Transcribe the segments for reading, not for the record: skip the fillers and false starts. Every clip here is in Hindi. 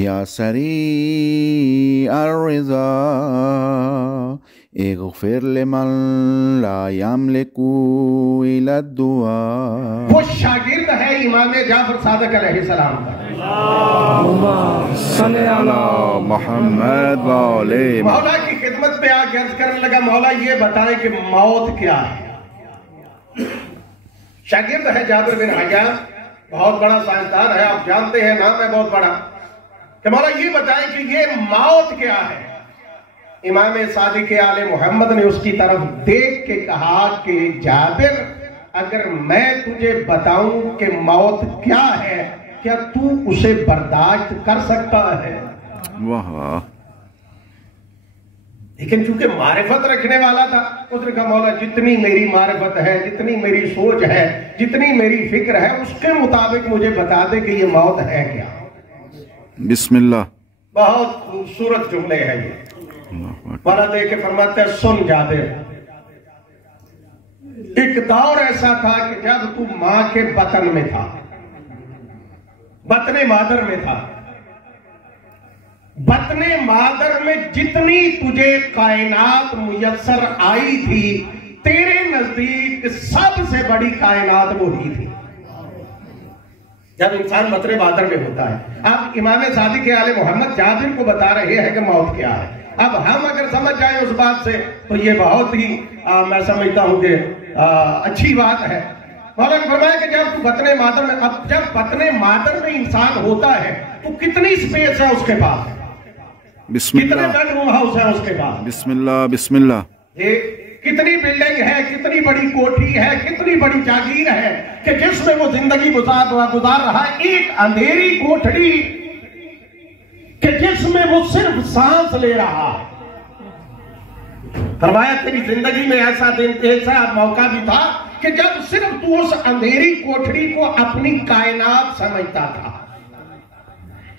या सरी अर्रिज़ा इग़फ़िर लिमन ला यमलिकु इला दुआ। वो शागिर्द है इमाम जाफर सादिक अलैहिस्सलाम का। सल्ले अला मुहम्मद व आले। मौला की खिदमत में आके अर्ज करने लगा, मौला ये बताएं कि मौत क्या है। शागिर्द है जाबिर बिन हय्यान, बहुत बड़ा साइंसदान है, आप जानते हैं नाम है बहुत बड़ा, कि मौला ये बताएं कि ये मौत क्या है। इमाम सादिक आले मोहम्मद ने उसकी तरफ देख के कहा कि जाबिर, अगर मैं तुझे बताऊं कि मौत क्या है, क्या तू उसे बर्दाश्त कर सकता है? वाह। लेकिन चूंकि मारिफत रखने वाला था, उसने कहा मौला जितनी मेरी मारिफत है, जितनी मेरी सोच है, जितनी मेरी फिक्र है, उसके मुताबिक मुझे बता दे कि ये मौत है क्या। बिस्मिल्लाह। बहुत खूबसूरत जुमले हैं ये। मौला दे के फरमाते हैं, सुन जाबिर, एक दौर ऐसा था कि जब तू मां के बतन में था, बतने मादर में था, बतने मादर में जितनी तुझे कायनात मुयस्सर आई थी, तेरे नजदीक सबसे बड़ी कायनात वो ही थी जब इंसान बतने मादर में होता है। अब इमाम सादिक आले मोहम्मद जाबिर को बता रहे हैं कि मौत क्या है। अब हम अगर समझ जाए उस बात से तो ये बहुत ही मैं समझता हूं कि अच्छी बात है। मौला ने फरमाया कि जब तू बतने मादर में, अब जब बतने मादर में इंसान होता है तो कितनी स्पेस है उसके पास, कितने बेडरूम हाउस है उसके पास, बिस्मिल्लाह बिस्मिल्लाह, ये कितनी बिल्डिंग है, कितनी बड़ी कोठी है, कितनी बड़ी जागीर है कि जिसमें वो जिंदगी गुजार रहा है। एक अंधेरी कोठरी कि जिसमें वो सिर्फ सांस ले रहा है। फरमाया तेरी जिंदगी में ऐसा दिन, ऐसा मौका भी था कि जब सिर्फ तू उस अंधेरी कोठरी को अपनी कायनात समझता था,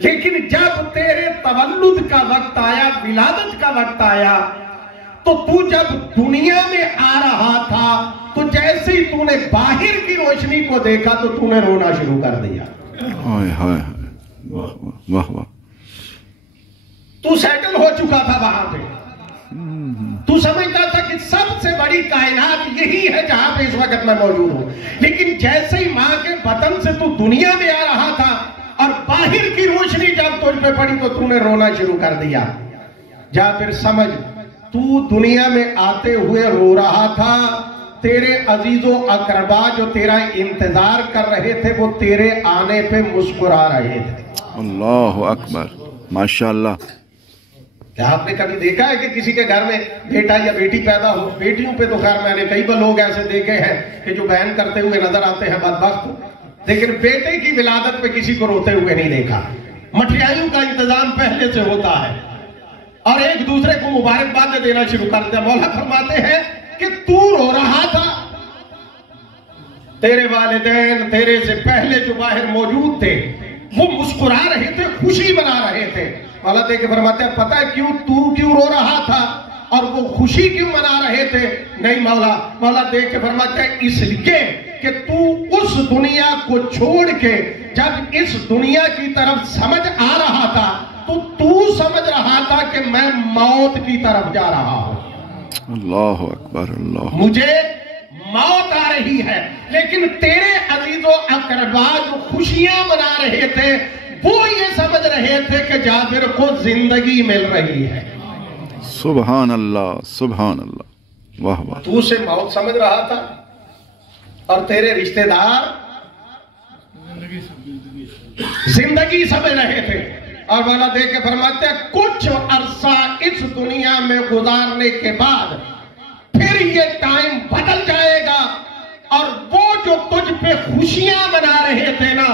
लेकिन जब तेरे तवल्लुद का वक्त आया, विलादत का वक्त आया, तो तू जब दुनिया में आ रहा था तो जैसे ही तूने बाहर की रोशनी को देखा तो तूने रोना शुरू कर दिया। हाय हाय, वाह वाह वाह। तू सेटल हो चुका था वहां पे, तू समझता था कि सबसे बड़ी कायनात यही है जहां पे इस वक्त मैं मौजूद हूं। लेकिन जैसे ही मां के बतन से तू दुनिया में आ रहा था और बाहर की रोशनी जब तुझ पे पड़ी तो तूने रोना शुरू कर दिया। जा फिर समझ, तू दुनिया में आते हुए रो रहा था, तेरे अजीजो अकरबा जो तेरा इंतजार कर रहे थे वो तेरे आने पे मुस्कुरा रहे थे। अल्लाह अकबर, माशाअल्लाह। क्या आपने कभी देखा है कि किसी के घर में बेटा या बेटी पैदा हो? बेटियों पे तो खैर मैंने कई बार लोग ऐसे देखे हैं कि जो बहन करते हुए नजर आते हैं बदबख्त, लेकिन बेटे की विलादत पे किसी को रोते हुए नहीं देखा। मठियाइयों का इंतजाम पहले से होता है और एक दूसरे को मुबारकबाद देना शुरू कर दिया। मौला फरमाते हैं कि तू रो रहा था, तेरे वालिदैन तेरे से पहले जो बाहर मौजूद थे वो मुस्कुरा रहे थे, खुशी मना रहे थे। मौला देख के फरमाते हैं, पता है क्यों, तू क्यों रो रहा था और वो खुशी क्यों मना रहे थे? नहीं मौला, मौला देख के फरमाते हैं इसलिए कि तू उस दुनिया को छोड़ के जब इस दुनिया की तरफ समझ आ रहा था तो तू समझ रहा था कि मैं मौत की तरफ जा रहा हूं। अल्लाह अकबर, अल्लाह। मुझे मौत आ रही है, लेकिन तेरे अजीजों अकरबा जो खुशियां मना रहे थे वो ये समझ रहे थे कि जाबिर को जिंदगी मिल रही है। सुभान अल्लाह, सुभान अल्लाह, वाह वाह। तू उसे मौत समझ रहा था और तेरे रिश्तेदार जिंदगी समझ रहे थे। और वाला देख के फरमाते हैं कुछ अरसा इस दुनिया में गुजारने के बाद फिर ये टाइम बदल जाएगा और वो जो तुझ पे खुशियां मना रहे थे ना,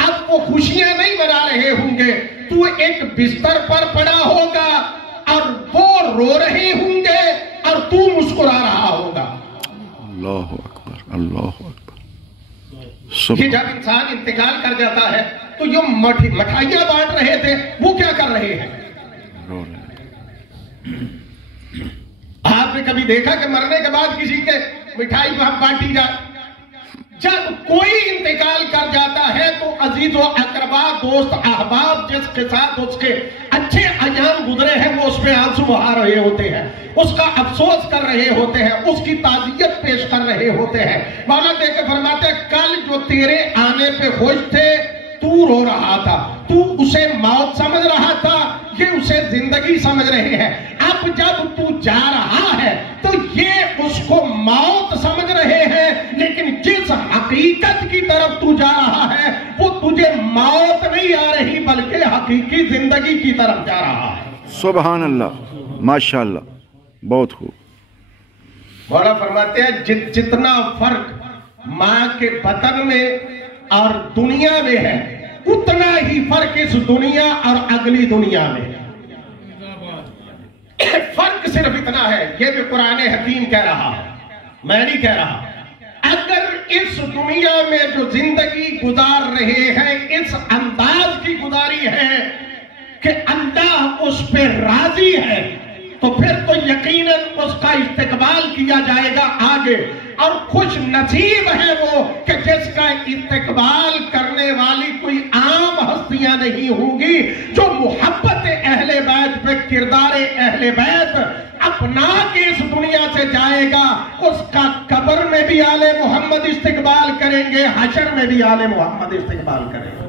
अब वो खुशियां नहीं मना रहे होंगे। तू एक बिस्तर पर पड़ा होगा और वो रो रहे होंगे और तू मुस्कुरा रहा होगा। अल्लाह अकबर, अल्लाह अकबर। कि जब इंसान इंतकाल कर जाता है तो जो मिठाइयां बांट रहे थे वो क्या कर रहे हैं? रो रहे। आपने कभी देखा कि मरने के बाद किसी के मिठाई बांटी जाए? जब कोई इंतकाल कर जाता है तो अजीज व अकरबा, दोस्त अहबाब जिसके साथ उसके अच्छे अयाम गुजरे हैं वो उस पर आंसू बहा रहे होते हैं, उसका अफसोस कर रहे होते हैं, उसकी ताजियत पेश कर रहे होते हैं। मौला देकर फरमाते हैं कल जो तेरे आने पे खुश थे तू रो रहा था, तू उसे मौत समझ रहा था, ये उसे जिंदगी समझ रहे हैं। अब जब तू जा रहा है तो ये उसको मौत समझ रहे हैं, लेकिन जिस हकीकत की तरफ तू जा रहा है वो तुझे मौत नहीं आ रही बल्कि हकीकी जिंदगी की तरफ जा रहा है। सुभान अल्लाह, माशाअल्लाह, बहुत खूब। मौला फरमाते हैं जितना फर्क माँ के बतन में और दुनिया में है उतना ही फर्क इस दुनिया और अगली दुनिया में। फर्क सिर्फ इतना है, ये भी कुरान हकीम कह रहा है, मैं नहीं कह रहा। अगर इस दुनिया में जो जिंदगी गुजार रहे हैं इस अंदाज की गुजारी है कि अल्लाह उस पे राजी है तो फिर तो यकीनन उसका इस्तेकबाल किया जाएगा आगे। और खुश नसीब है वो कि जिसका इस्तेकबाल करने वाली कोई आम हस्तियां नहीं होंगी, जो मोहब्बत अहले बैत पे किरदार अहले बैत अपना के इस दुनिया से जाएगा, उसका कब्र में भी आले मोहम्मद इस्तेकबाल करेंगे, हशर में भी आले मोहम्मद इस्तेकबाल करेंगे।